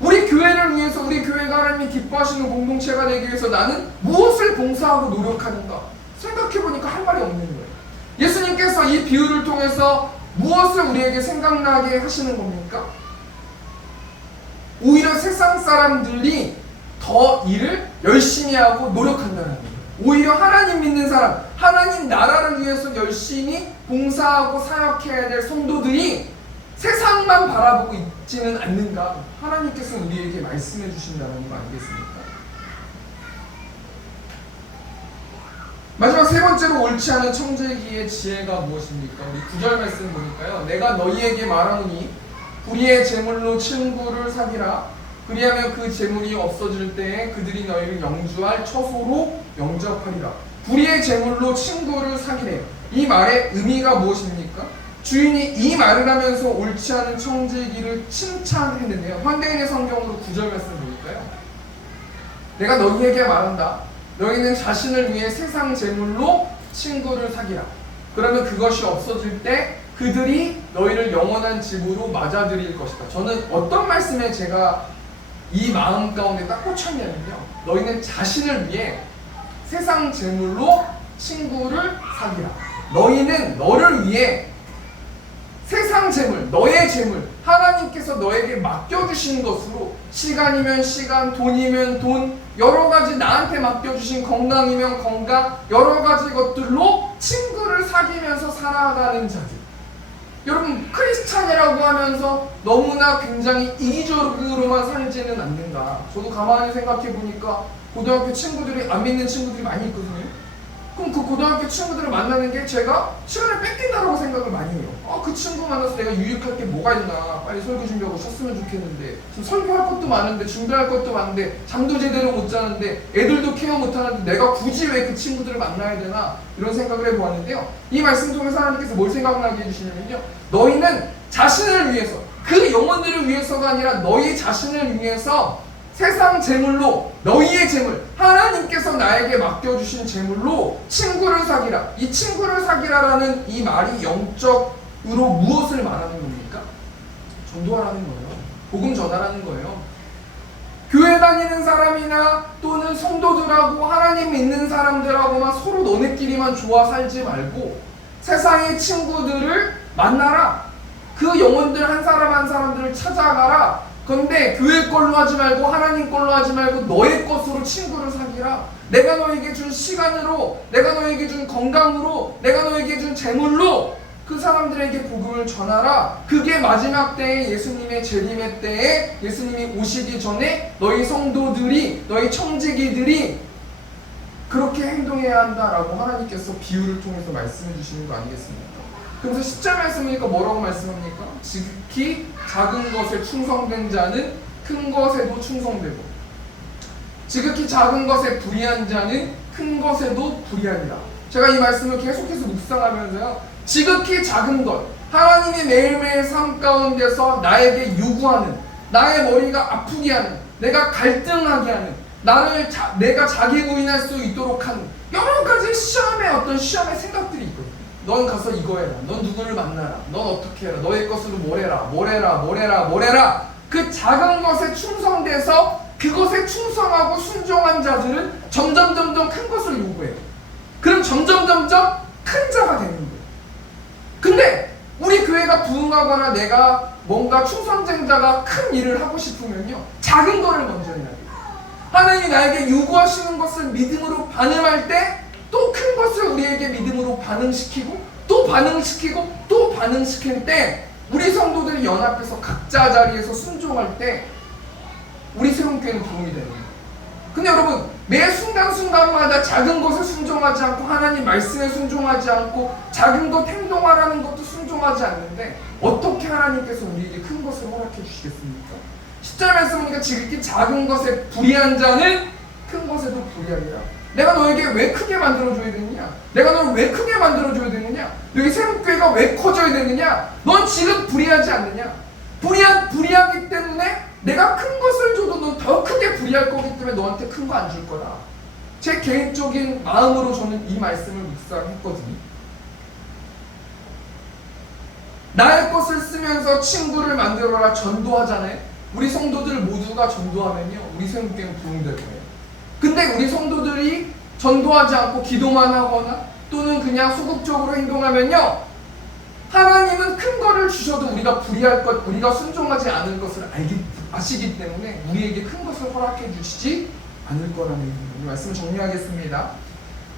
우리 교회를 위해서, 우리 교회가 하나님이 기뻐하시는 공동체가 되기 위해서 나는 무엇을 봉사하고 노력하는가? 생각해보니까 할 말이 없는 거예요. 예수님께서 이 비유를 통해서 무엇을 우리에게 생각나게 하시는 겁니까? 오히려 세상 사람들이 더 일을 열심히 하고 노력한다는 거예요. 오히려 하나님 믿는 사람, 하나님 나라를 위해서 열심히 봉사하고 사역해야 될 성도들이 세상만 바라보고 있지는 않는가? 하나님께서는 우리에게 말씀해 주신다는 거 아니겠습니까? 마지막 세 번째로 옳지 않은 청지기의 지혜가 무엇입니까? 우리 9절 말씀 보니까요, 내가 너희에게 말하노니 불의의 제물로 친구를 사귀라. 그리하면 그 제물이 없어질 때에 그들이 너희를 영주할 처소로 영접하리라. 불의의 제물로 친구를 사귀래요. 이 말의 의미가 무엇입니까? 주인이 이 말을 하면서 옳지 않은 청지기를 칭찬했는데요, 현대인의 성경으로 9절 말씀 보니까요, 내가 너희에게 말한다. 너희는 자신을 위해 세상 재물로 친구를 사귀라. 그러면 그것이 없어질 때 그들이 너희를 영원한 집으로 맞아들일 것이다. 저는 어떤 말씀에 제가 이 마음 가운데 딱 꽂혔냐면요, 너희는 자신을 위해 세상 재물로 친구를 사귀라. 너희는 너를 위해 세상 재물, 너의 재물, 하나님께서 너에게 맡겨주신 것으로, 시간이면 시간, 돈이면 돈, 여러 가지 나한테 맡겨주신 건강이면 건강, 여러 가지 것들로 친구를 사귀면서 살아가는 자들. 여러분, 크리스찬이라고 하면서 너무나 굉장히 이기적으로만 살지는 않는가. 저도 가만히 생각해 보니까 고등학교 친구들이, 안 믿는 친구들이 많이 있거든요. 그럼 그 고등학교 친구들을 만나는 게 제가 시간을 뺏긴다라고 생각을 많이 해요. 그 친구 만나서 내가 유익할 게 뭐가 있나, 빨리 설교 준비하고 쉬었으면 좋겠는데, 지금 설교할 것도 많은데, 준비할 것도 많은데, 잠도 제대로 못 자는데, 애들도 케어 못 하는데 내가 굳이 왜 그 친구들을 만나야 되나, 이런 생각을 해보았는데요. 이 말씀 통해서 하나님께서 뭘 생각나게 해주시냐면요, 너희는 자신을 위해서, 그 영혼들을 위해서가 아니라 너희 자신을 위해서 세상 재물로, 너희의 재물, 하나님께서 나에게 맡겨주신 재물로 친구를 사귀라. 이 친구를 사귀라라는 이 말이 영적으로 무엇을 말하는 겁니까? 전도하라는 거예요. 복음 전하라는 거예요. 교회 다니는 사람이나 또는 성도들하고 하나님 믿는 사람들하고만 서로 너네끼리만 좋아 살지 말고 세상의 친구들을 만나라. 그 영혼들 한 사람 한 사람들을 찾아가라. 그런데 교회 걸로 하지 말고 하나님 걸로 하지 말고 너의 것으로 친구를 사귀라. 내가 너에게 준 시간으로, 내가 너에게 준 건강으로, 내가 너에게 준 재물로 그 사람들에게 복음을 전하라. 그게 마지막 때에, 예수님의 재림의 때에, 예수님이 오시기 전에 너희 성도들이, 너희 청지기들이 그렇게 행동해야 한다라고 하나님께서 비유를 통해서 말씀해 주시는 거 아니겠습니까? 그래서 10절 말씀이니까 뭐라고 말씀합니까? 지극히 작은 것에 충성된 자는 큰 것에도 충성되고, 지극히 작은 것에 불의한 자는 큰 것에도 불의하니라. 제가 이 말씀을 계속해서 묵상하면서요, 지극히 작은 것, 하나님이 매일매일 삶 가운데서 나에게 요구하는, 나의 머리가 아프게 하는, 내가 갈등하게 하는, 내가 자기 부인할 수 있도록 하는 여러 가지 시험의 생각들이 있거든요. 넌 가서 이거 해라, 넌 누구를 만나라, 넌 어떻게 해라, 너의 것으로 뭘 해라. 그 작은 것에 충성돼서 그것에 충성하고 순종한 자들은 점점 큰 것을 요구해요. 그럼 점점 큰 자가 되는 거예요. 근데 우리 교회가 부흥하거나 내가 뭔가 충성쟁자가 큰 일을 하고 싶으면요, 작은 거를 먼저 해야 돼요. 하나님이 나에게 요구하시는 것을 믿음으로 반응할 때 또 큰 것을 우리에게 믿음으로 반응시키고 또 반응시킬 때 우리 성도들이 연합해서 각자 자리에서 순종할 때 우리 세움교회는 부흥이 되는 거예요. 근데 여러분, 매 순간순간마다 작은 것을 순종하지 않고 하나님 말씀에 순종하지 않고 작은 것 행동하라는 것도 순종하지 않는데 어떻게 하나님께서 우리에게 큰 것을 허락해 주시겠습니까? 10절 말씀이니까 지극히 작은 것에 불의한 자는 큰 것에도 불의하리라. 내가 너에게 왜 크게 만들어줘야 되느냐? 내가 너를 왜 크게 만들어줘야 되느냐? 너희 세움교회가 왜 커져야 되느냐? 넌 지금 불의하지 않느냐? 불의하기 때문에 내가 큰 것을 줘도 넌 더 크게 불의할 거기 때문에 너한테 큰 거 안 줄 거다. 제 개인적인 마음으로 저는 이 말씀을 묵상했거든요. 나의 것을 쓰면서 친구를 만들어라 전도하잖아요. 우리 성도들 모두가 전도하면요, 우리 세움교회는 부흥될 거예요. 근데 우리 성도들이 전도하지 않고 기도만 하거나 또는 그냥 소극적으로 행동하면요, 하나님은 큰 거를 주셔도 우리가 불의할 것, 우리가 순종하지 않을 것을 아시기 때문에 우리에게 큰 것을 허락해 주시지 않을 거라는 말씀을 정리하겠습니다.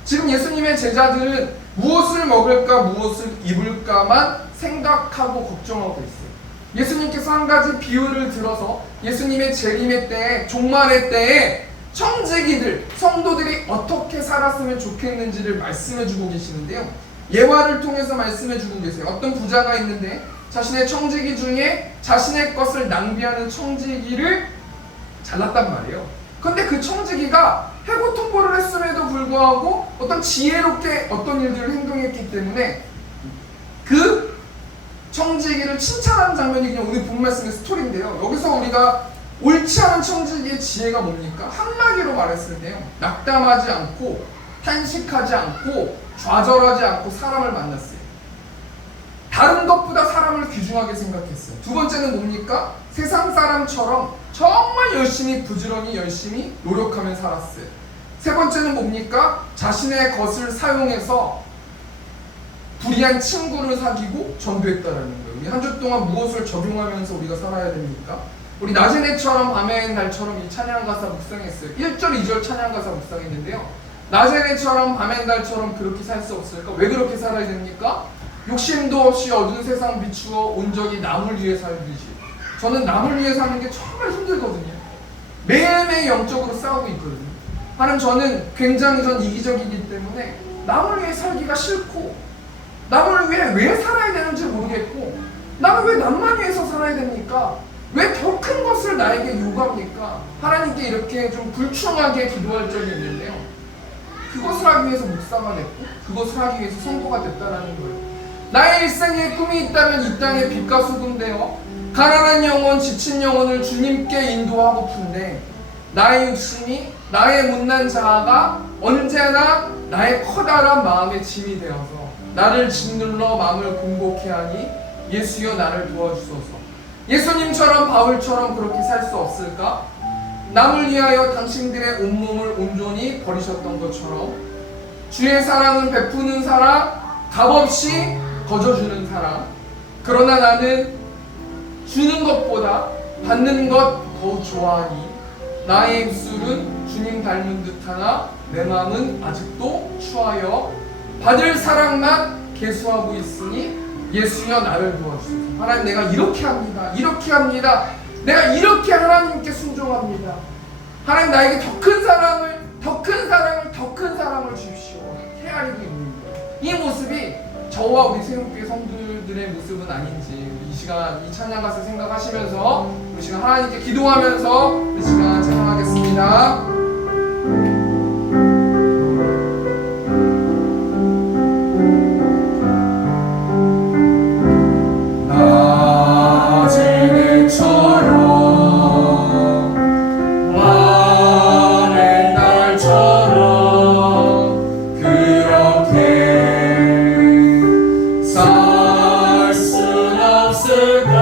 지금 예수님의 제자들은 무엇을 먹을까 무엇을 입을까만 생각하고 걱정하고 있어요. 예수님께서 한 가지 비유를 들어서 예수님의 재림의 때에, 종말의 때에 청지기들, 성도들이 어떻게 살았으면 좋겠는지를 말씀해주고 계시는데요, 예화를 통해서 말씀해주고 계세요. 어떤 부자가 있는데 자신의 청지기 중에 자신의 것을 낭비하는 청지기를 잘랐단 말이에요. 근데 그 청지기가 해고 통보를 했음에도 불구하고 어떤 지혜롭게 어떤 일들을 행동했기 때문에 그 청지기를 칭찬하는 장면이 그냥 오늘 본 말씀의 스토리인데요, 여기서 우리가 옳지 않은 청지기의 지혜가 뭡니까? 한마디로 말했을 때요, 낙담하지 않고 탄식하지 않고 좌절하지 않고 사람을 만났어요. 다른 것보다 사람을 귀중하게 생각했어요. 두 번째는 뭡니까? 세상 사람처럼 정말 열심히 부지런히 열심히 노력하며 살았어요. 세 번째는 뭡니까? 자신의 것을 사용해서 불의한 친구를 사귀고 전도했다라는 거예요. 우리 한 주 동안 무엇을 적용하면서 우리가 살아야 됩니까? 우리 낮의 해처럼 밤의 달처럼 이 찬양가사 묵상했어요. 1절 2절 찬양가사 묵상했는데요, 낮의 해처럼 밤의 달처럼 그렇게 살 수 없을까? 왜 그렇게 살아야 됩니까? 욕심도 없이 어두운 세상 비추어 온전히 남을 위해 살듯이. 저는 남을 위해 사는 게 정말 힘들거든요. 매일매일 영적으로 싸우고 있거든요. 하나님, 저는 굉장히 이기적이기 때문에 남을 위해 살기가 싫고, 남을 위해 왜 살아야 되는지 모르겠고, 나는 왜 남만 위해서 살아야 됩니까? 왜 더 큰 것을 나에게 요구합니까? 하나님께 이렇게 좀 불충하게 기도할 적이 있는데요, 그것을 하기 위해서 목사가 됐고 그것을 하기 위해서 성도가 됐다라는 거예요. 나의 일생에 꿈이 있다면 이 땅의 빛과 소금 되어 가난한 영혼, 지친 영혼을 주님께 인도하고픈데, 나의 욕심이, 나의 못난 자아가 언제나 나의 커다란 마음의 짐이 되어서 나를 짓눌러 마음을 공곡해 하니 예수여 나를 도와주소서. 예수님처럼 바울처럼 그렇게 살 수 없을까? 남을 위하여 당신들의 온몸을 온전히 버리셨던 것처럼 주의 사랑은 베푸는 사랑, 값없이 거저주는 사랑. 그러나 나는 주는 것보다 받는 것 더욱 좋아하니 나의 입술은 주님 닮은 듯하나 내 마음은 아직도 추하여 받을 사랑만 계수하고 있으니 예수여 나를 도와주소서. 하나님, 내가 이렇게 합니다. 이렇게 합니다. 내가 이렇게 하나님께 순종합니다. 하나님, 나에게 더 큰 사랑을, 더 큰 사랑을, 더 큰 사랑을 주십시오. 헤아리고 있는 거예요. 이 모습이 저와 우리 새롭게 성도들의 모습은 아닌지, 이 시간 이 찬양가사 생각하시면서 우리 시간 하나님께 기도하면서 우리 시간 찬양하겠습니다. 없을까?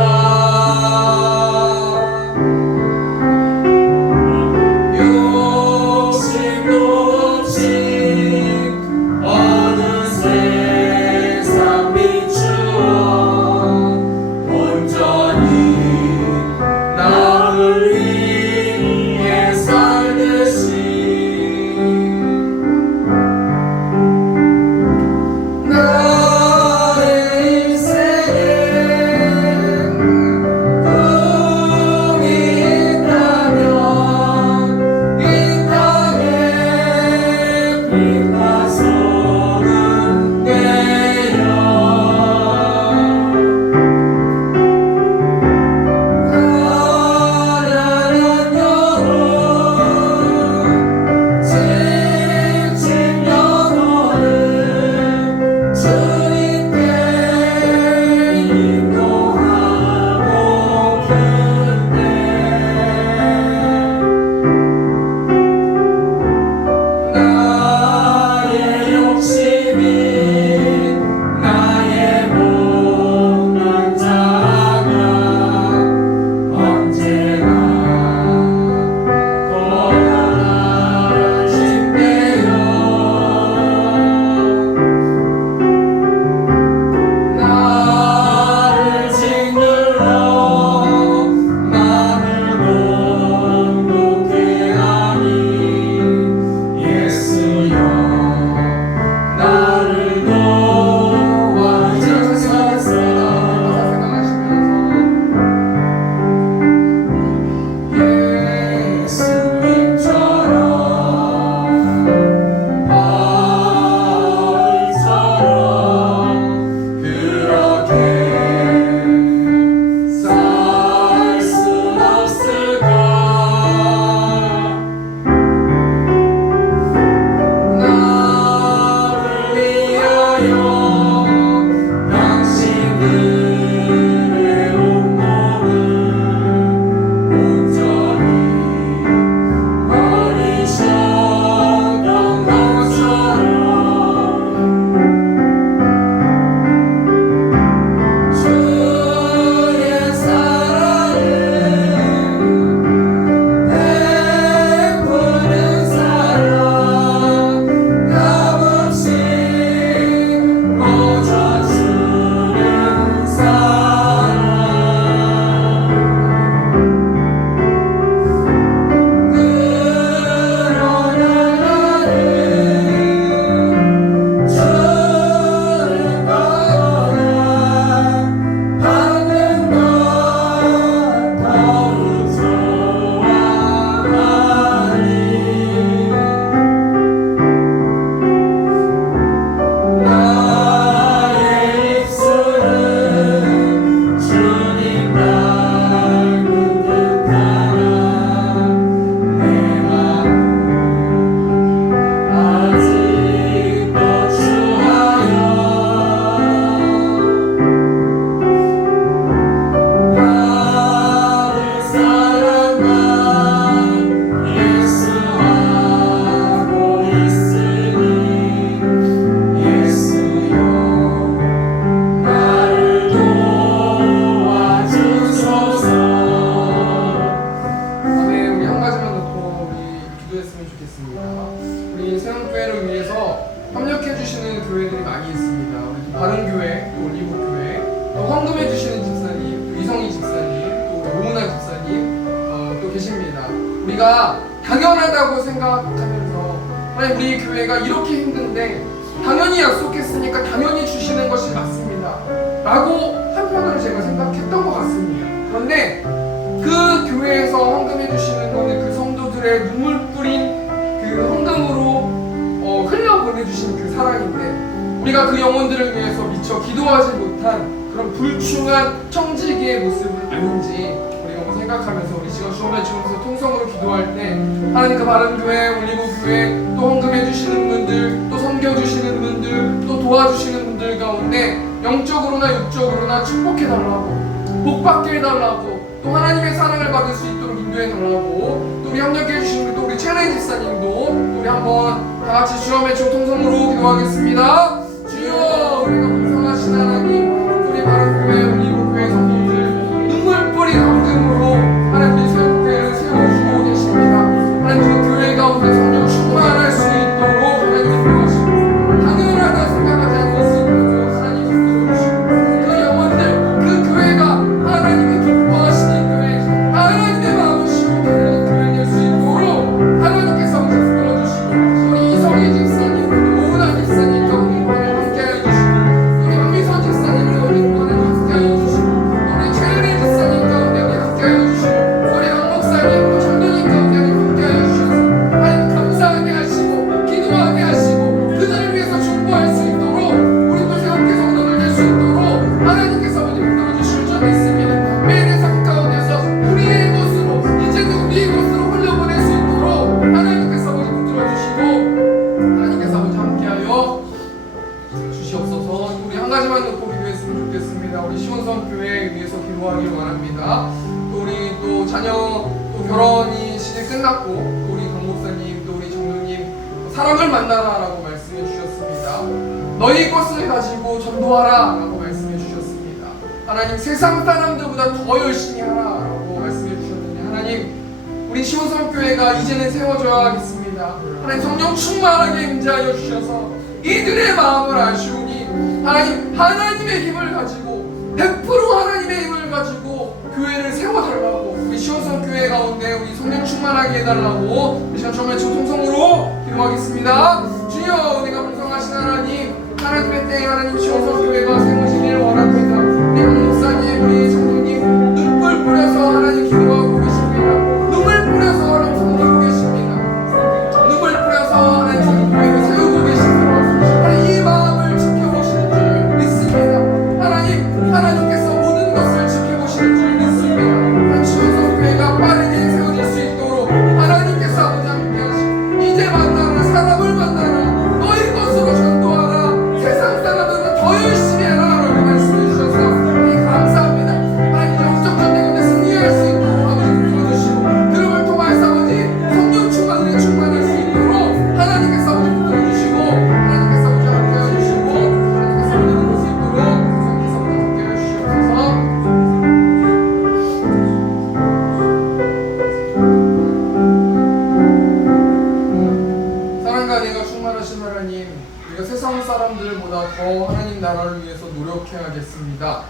좋겠습니다. 우리 세운교회를 위해서 협력해 주시는 교회들이 많이 있습니다. 우리 바른교회, 또 올리브교회, 또 헌금해 주시는 집사님, 또 이성희 집사님, 또 노은아 집사님 또 계십니다. 우리가 당연하다고 생각하면서 하나님 우리 교회가 이렇게 힘든데 당연히 약속했으니까 당연히 주시는 것이 맞습니다 라고 한편으로 제가 생각했던 것 같습니다. 그런데 그 교회에서 헌금해 주시는 거는 그 성도들의 눈물 뿌린 그 헌금으로 흘려보내주신 그 사랑인데 우리가 그 영혼들을 위해서 미처 기도하지 못한 그런 불충한 청지기의 모습은 아닌지 우리가 한번 생각하면서 우리 시간 주엄의 주면서 통성으로 기도할 때 하나님 그 바른교회, 올리브교회 또 헌금해 주시는 분들 또 섬겨주시는 분들 또 도와주시는 분들 가운데 영적으로나 육적으로나 축복해달라고 복받게 해달라고 또 하나님의 사랑을 받을 수 있도록 인도해달라고 또 우리 협력해 주시는 또 우리 최은혜 집사님도 또 우리 한번 다같이 주엄의 주 통성으로 기도하겠습니다. 주여 우리가 풍성하신 하나님 우리 바른교회, 올리브교회 성도들 눈물 뿌린 헌금으로 하나님 우리 교회를 세워주고 계십니다. 하나님 그 교회 가운데 성령 충만할 수 있도록 하나님 인도하시고 당연하다 생각하지 않을 수 있도록 하나님 인도해주시고 그 영혼들 그 교회가 하나님이 기뻐하시는 교회 하나님의 마음을 시원케 하는 교회 될 수 있도록 하나님께서 우리 불러주시고 우리 이성희 집사님, 오은아 집사님 가운데 함께하여 주시고 우리 박미선 집사님 가운데 함께하여 주시고 우리 최은혜 집사님 가운데 함께하여 주시고 우리 박 목사님 또 장로님 가운데 함께하여 주셔서 하나님 감사하게 하시고 기도하게 하시고 그들을 위해서 축복할 수 있도록 우리 또 함께 성도들 될 수 있도록 하나님께서 우리 붙들어주실 줄 믿습니다. 매일의 삶 가운데서 우리의 곳으로 이제는 우리의 곳으로 흘려보낼 수 있도록 하나님께서 우리 붙들어주시고 하나님께서 우리 함께하여 주시옵소서. 우리 한 가지만 놓고 기도했으면 좋겠습니다. 우리 시온성 교회에 위해서 기도하기를 원합니다. 또 우리 또 자녀 또 결혼이 시즌 끝났고 또 우리 강 목사님 또 우리 장로님 사랑을 만나라라고 말씀해 주셨습니다. 너희 것을 가지고 전도하라 라고 말씀해 주셨습니다. 하나님 세상 사람들보다 더 열심히 하라라고 말씀해 주셨는데 하나님 우리 시온성 교회가 이제는 세워져야겠습니다. 하나님 성령 충만하게 임재하여 주셔서 이들의 마음을 아시오니 하나님 하나님의 힘을 가지고 100% 하나님의 힘을 가지고 교회를 세워달라고 우리 시온성 교회 가운데 우리 성령 충만하게 해달라고 이 시간 처음에 통성으로 기도하겠습니다. 주여 우리가 풍성하신 하나님의 때에 하나님 시온성 교회가 세워지기를 원합니다. 우리 박 목사님 우리 장로님 눈물 뿌려서 하나님 기도하고 계십니다. 눈물 뿌려서 하나님 섬기고 계십니다. 눈물 뿌려서 하나님 교회를 세우고 계십니다. 하나님 이 마음을 지켜보시는 줄 믿습니다. 하나님께서 모든 것을 지켜보시는 줄 믿습니다. 하나님 시온성 교회가 빠르게 세워질 수 있도록 하나님께서 아버지 함께 하시고 이제 만나라 사람을 만나라 너희 것으로 전도하라 세상 사람들보다 더 열심히 하라 라고 말씀해 주셔서 감사합니다. 하나님 영적 전쟁 가운데 승리할 수 있도록 아버지 불러주시고 그름을 통하여서 아버지 성령 충만을 충만할 수 있도록 하나님께서 아버지 불러주시고 하나님께서 아버지 함께해 주시고 하나님께서 우리를 볼 수 있도록 성령께서 아버지 함께해 주시옵소서. 사랑과 은혜가 충만하신 하나님 우리가 세상 사람들보다 더 하나님 나라를 위해서 노력해야겠습니다.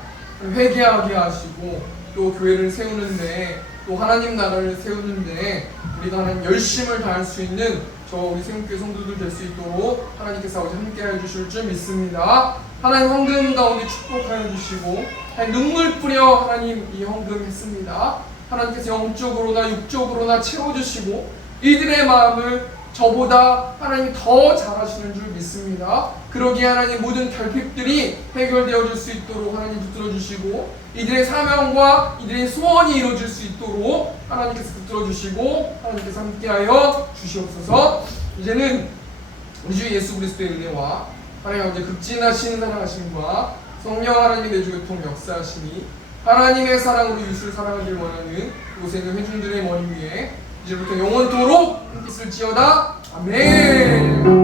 회개하게 하시고 또 교회를 세우는데 또 하나님 나라를 세우는데 우리가 하나님 열심을 다할 수 있는 저 우리 세운교회 성도들 될 수 있도록 하나님께서 아버지 함께해 주실 줄 믿습니다. 하나님 헌금 가운데 축복하여 주시고 하나님 눈물 뿌려 하나님 이 헌금했습니다. 하나님께서 영적으로나 육적으로나 채워주시고 이들의 마음을 저보다 하나님이 더 잘하시는 줄 믿습니다. 그러기에 하나님 모든 결핍들이 해결되어질 수 있도록 하나님 붙들어주시고 이들의 사명과 이들의 소원이 이루어질 수 있도록 하나님께서 붙들어주시고 하나님께서 함께하여 주시옵소서. 이제는 우리 주 예수 그리스도의 은혜와 하나님 아버지 극진하신 사랑하심과 성령 하나님의 내주교통 역사하심이 하나님의 사랑으로 유수를 사랑하길 원하는 곳에 있는 회중들의 머리 위에 이제부터 영원토록 있을지어다. 아멘.